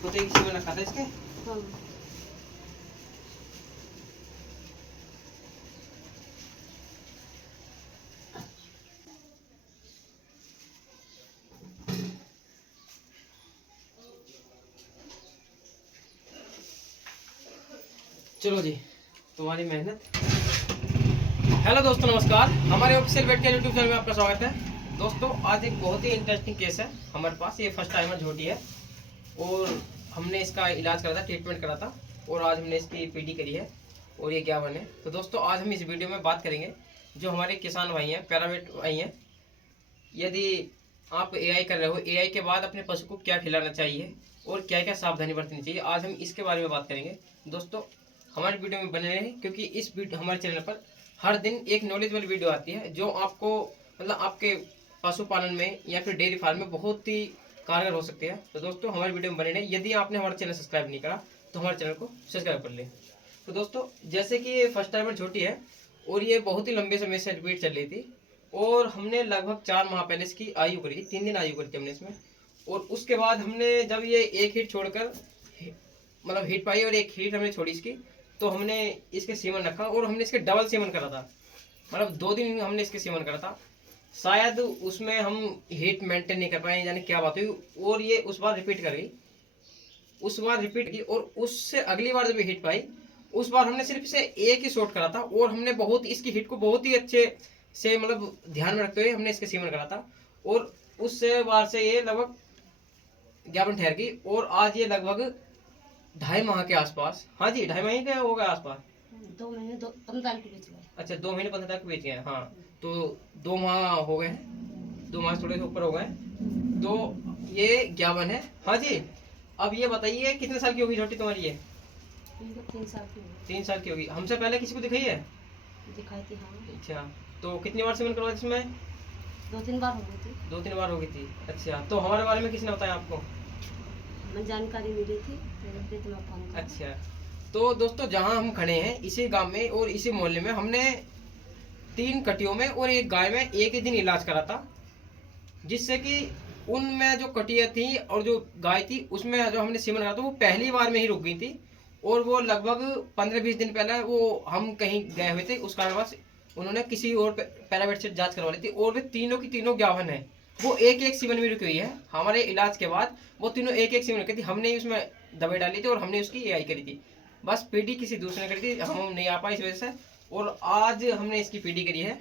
आपको तो एक सीवन रखा था इसके। हाँ। चलो जी, तुम्हारी मेहनत। हेलो दोस्तों, नमस्कार। हमारे official weight care YouTube channel में आपका स्वागत है। दोस्तों, आज एक बहुत ही इंटरेस्टिंग केस है हमारे पास। ये फर्स्ट टाइमर झोटी है और हमने इसका इलाज करा था, ट्रीटमेंट करा था और आज हमने इसकी पीडी करी है और ये क्या बने। तो दोस्तों, आज हम इस वीडियो में बात करेंगे जो हमारे किसान भाई हैं, पैरावेट भाई हैं, यदि आप एआई कर रहे हो, एआई के बाद अपने पशु को क्या खिलाना चाहिए और क्या क्या सावधानी बरतनी चाहिए, आज हम इसके बारे में बात करेंगे। दोस्तों, हमारे वीडियो में बने रहें क्योंकि इस वीडियो हमारे चैनल पर हर दिन एक नॉलेज वाली वीडियो आती है जो आपको मतलब आपके पशुपालन में या फिर डेयरी फार्म में बहुत ही कारगर हो सकती है। तो दोस्तों, हमारे वीडियो में बने रहें। यदि आपने हमारा चैनल सब्सक्राइब नहीं करा तो हमारे चैनल को सब्सक्राइब कर लें। तो दोस्तों, जैसे कि ये फर्स्ट टाइमर छोटी है और ये बहुत ही लंबे समय से रिपीट चल रही थी और हमने लगभग 4 माह पहले इसकी आयु करी, 3 दिन आयु करी थी हमने इसमें। और उसके बाद हमने जब ये एक हीट छोड़कर मतलब हीट पाई और एक हीट हमने छोड़ी इसकी, तो हमने इसके सीमन रखा और हमने इसके डबल सीमन करा था। मतलब 2 दिन हमने इसके सीमन करा था। शायद उसमें हम हीट मेंटेन नहीं कर पाए, यानी क्या बात हुई, और ये उस बार रिपीट कर गई, उस बार रिपीट की। और उससे अगली बार जब हीट पाई उस बार हमने सिर्फ इसे एक ही शॉट करा था और हमने बहुत इसकी हीट को बहुत ही अच्छे से मतलब ध्यान में रखते हुए हमने इसके सीमन करा था। और उससे बार से ये लगभग 11 ठहर गई और आज ये लगभग 2.5 माह के आसपास, हाँ जी 2.5 महीने के हो गए आसपास। 2 महीने 15 के बीच में। अच्छा, 2 महीने 15 तक बेच गए। हाँ, तो 2 माह हो गए, 2 माह से थोड़े से ऊपर हो गए। तो ये 51 है। हाँ जी, अब ये बताइए कितने साल की होगी छोटी तुम्हारी ये? 3 साल की हुई। 3 साल की होगी। हमसे पहले किसी को दिखाई है? दिखाई थी हाँ। अच्छा, तो कितनी बार सीमन करवाई इसमें? 2-3 बार हो गई थी। 2-3 बार हो गई थी। अच्छा, तो हमारे बारे में किसने बताया आपको? हमें जानकारी मिली थी तो मैं फोन किया। अच्छा, तो दोस्तों जहाँ हम खड़े हैं इसी गांव में और इसी मोहल्ले में हमने 3 कटियों में और एक गाय में एक ही दिन इलाज करा था, जिससे कि उनमें जो कटियाँ थी और जो गाय थी उसमें जो हमने सीमन करा था वो पहली बार में ही रुक गई थी। और वो लगभग 15-20 दिन पहले वो हम कहीं गए हुए थे, उस कारणवश उन्होंने किसी और पैरावेट से जांच करवा ली थी और वे तीनों की तीनों ज्ञापन है, वो एक एक सीमन में रुकी हुई है। हमारे इलाज के बाद वो तीनों एक एक सीमन रुकी थी। हमने उसमें दवाई डाली थी और हमने उसकी एआई करी थी। बस पीडी किसी दूसरे ने करी थी, हम नहीं आ पाए इस वजह से। और आज हमने इसकी पीडी करी है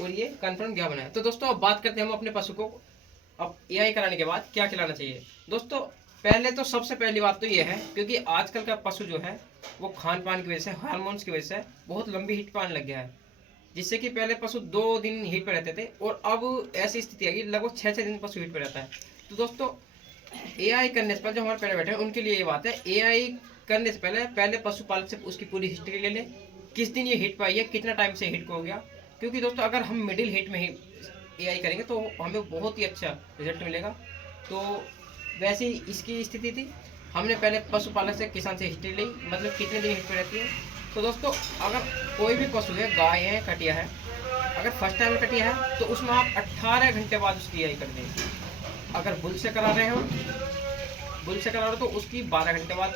और ये कन्फर्म ज्ञापन है। तो दोस्तों, अब बात करते हैं हम अपने पशु को अब एआई कराने के बाद क्या खिलाना चाहिए। दोस्तों, पहले तो सबसे पहली बात तो ये है क्योंकि आजकल का पशु जो है वो खान पान की वजह से, हार्मोन्स की वजह से बहुत लंबी हीट पाने लग गया है, जिससे कि पहले पशु 2 दिन हीट पे रहते थे और अब ऐसी स्थिति है कि लगभग 6-6 दिन पशु हीट पे रहता है। तो दोस्तों, एआई करने से पहले जो हमारे पहले बैठे हैं उनके लिए ये बात है, एआई करने से पहले पशुपालक से उसकी पूरी हिस्ट्री ले लें, किस दिन ये हीट पाई है, कितना टाइम से हीट को हो गया। क्योंकि दोस्तों, अगर हम मिडिल हीट में ही एआई करेंगे तो हमें बहुत ही अच्छा रिजल्ट मिलेगा। तो वैसे ही इसकी स्थिति थी, हमने पहले पशुपालक से, किसान से हिस्ट्री ली, मतलब कितने दिन हीट पे रहती है। तो दोस्तों, अगर कोई भी पशु है, गाय है, कटिया है, अगर फर्स्ट टाइम कटिया है तो उसमें आप 18 घंटे बाद उसकी एआई कर दें। अगर बुल से करा रहे हो, तो उसकी 12 घंटे बाद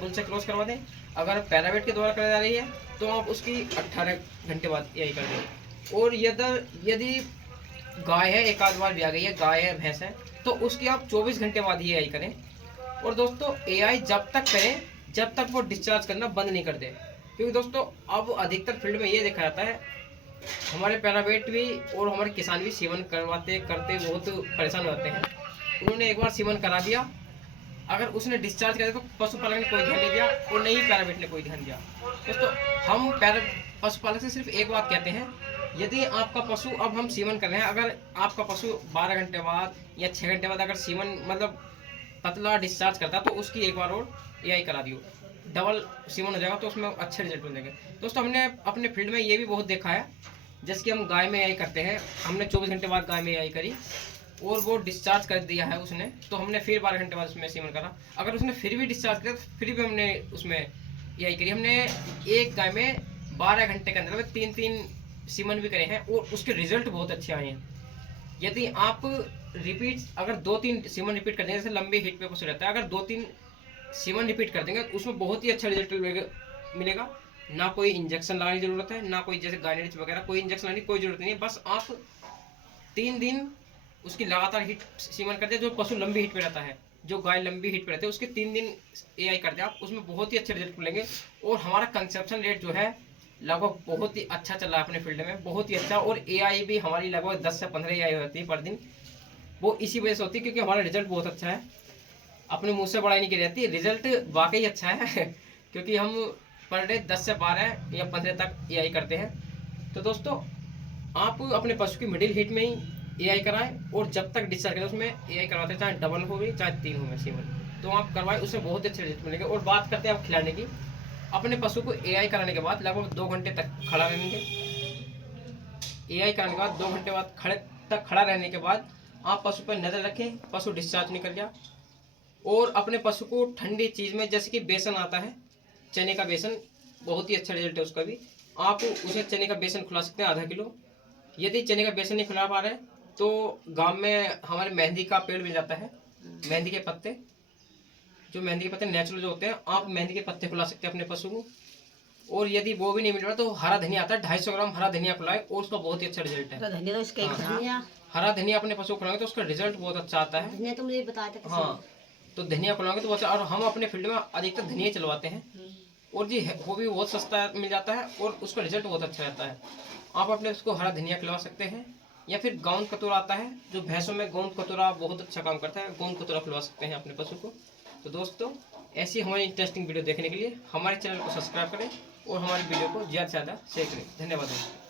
बुल से क्रॉस करवा दें। अगर पैरावेट के द्वारा कराई जा रही है तो आप उसकी 18 घंटे बाद एआई कर दें। और यदि गाय है, एक आध बार भी आ गई है, गाय है, भैंस है, तो उसकी आप 24 घंटे बाद ही एआई करें। और दोस्तों, एआई जब तक करें जब तक वो डिस्चार्ज करना बंद नहीं कर दे। क्योंकि दोस्तों, अब अधिकतर फील्ड में ये देखा जाता है, हमारे पैरावेट भी और हमारे किसान भी सीमन करते बहुत परेशान होते हैं। उन्होंने एक बार सीमन करा दिया, अगर उसने डिस्चार्ज कर दिया तो पशुपालक ने कोई ध्यान नहीं दिया और नहीं पैरावेट ने कोई ध्यान दिया। दोस्तों, हम पशुपालक से सिर्फ एक बात कहते हैं, यदि आपका पशु, अब हम सीमन कर रहे हैं, अगर आपका पशु 12 घंटे बाद या 6 घंटे बाद अगर सीमन मतलब पतला डिस्चार्ज करता है तो उसकी एक बार और एआई करा दियो, डबल सीमन हो जाएगा तो उसमें अच्छे रिजल्ट मिलेंगे। दोस्तों, हमने अपने फील्ड में ये भी बहुत देखा है, जैसे कि हम गाय में एआई करते हैं, हमने 24 घंटे बाद गाय में एआई करी और वो डिस्चार्ज कर दिया है उसने, तो हमने फिर 12 घंटे बाद उसमें सीमन करा। अगर उसने फिर भी डिस्चार्ज किया तो फिर भी हमने उसमें एआई करी। हमने एक गाय में 12 घंटे के अंदर में 3-3 सीमन भी करे हैं और उसके रिजल्ट बहुत अच्छे आए हैं। यदि आप रिपीट, अगर 2-3 सीमन रिपीट कर दें, जैसे लंबे हीट पे कुछ रहता है, अगर 2-3 सीमन रिपीट कर देंगे तो उसमें बहुत ही अच्छा रिजल्ट मिलेगा। ना कोई इंजेक्शन लगाने की जरूरत है, ना कोई जैसे गाइनेटिक्स वगैरह कोई इंजेक्शन लगाने की कोई जरूरत नहीं है। बस आप 3 दिन उसकी लगातार हीट सीमन कर दे। जो पशु लंबी हीट पे रहता है, जो गाय लंबी हीट पे रहते हैं, उसके 3 दिन एआई कर दे आप, उसमें बहुत ही अच्छे रिजल्ट मिलेंगे। और हमारा कंसेप्शन रेट जो है लगभग बहुत ही अच्छा चल रहा है अपने फील्ड में, बहुत ही अच्छा। और एआई भी हमारी लगभग 10 से 15 एआई होती है पर दिन। वो इसी वजह से होती है क्योंकि हमारा रिजल्ट बहुत अच्छा है। अपने मुंह से बड़ाई नहीं की रहती, रिजल्ट वाकई अच्छा है क्योंकि हम पर डे 10 से 12 या 15 तक एआई करते हैं। तो दोस्तों आप अपने पशु की मिडिल हीट में ही एआई कराएं, और जब तक डिस्चार्ज करें उसमें एआई करवाते हैं, चाहे डबल हो गई चाहे 3 हो गए सीमन, तो आप करवाएं, उससे बहुत अच्छे रिजल्ट मिलेंगे। और बात करते हैं आप खिलाने की। अपने पशु को एआई कराने के बाद लगभग 2 घंटे तक खड़ा रहेंगे। एआई कराने के बाद 2 घंटे बाद खड़ा रहने के बाद आप पशु पर नजर रखें, पशु डिस्चार्ज नहीं कर गया। और अपने पशु को ठंडी चीज में, जैसे कि बेसन आता है, चने का बेसन, बहुत ही अच्छा रिजल्ट है उसका भी। आप उसे चने का बेसन खिला सकते हैं आधा किलो। यदि चने का बेसन नहीं खिला पा रहे हैं तो गांव में हमारे मेहंदी का पेड़ मिल जाता है, मेहंदी के पत्ते, जो मेहंदी के पत्ते नेचुरल जो होते हैं, आप मेहंदी के पत्ते खिला सकते हैं अपने पशु को। और यदि वो भी नहीं मिल रहा तो हरा धनिया आता है, 250 ग्राम हरा धनिया खिलाए और उसका बहुत ही अच्छा रिजल्ट है। धनिया तो इसका एक था। धनिया हरा धनिया अपने पशु को खिलाएंगे तो उसका रिजल्ट बहुत अच्छा आता है। धनिया तो मुझे बताया था किसी हाँ, तो धनिया खिलाएंगे तो बहुत अच्छा। और हम अपने फील्ड में अधिकतर धनिया चलवाते हैं, ने। और जी वो भी बहुत सस्ता मिल जाता है और उसका रिजल्ट बहुत अच्छा रहता है। आप अपने उसको हरा धनिया खिलवा सकते हैं, या फिर गोंद कतूरा आता है, जो भैंसों में गोंद कतूरा बहुत अच्छा काम करता है, गोंद कतूरा खिलवा सकते हैं अपने पशु को। तो दोस्तों ऐसी हमारी इंटरेस्टिंग वीडियो देखने के लिए हमारे चैनल को सब्सक्राइब करें और हमारी वीडियो को ज़्यादा से ज़्यादा शेयर करें। धन्यवाद दोस्तों।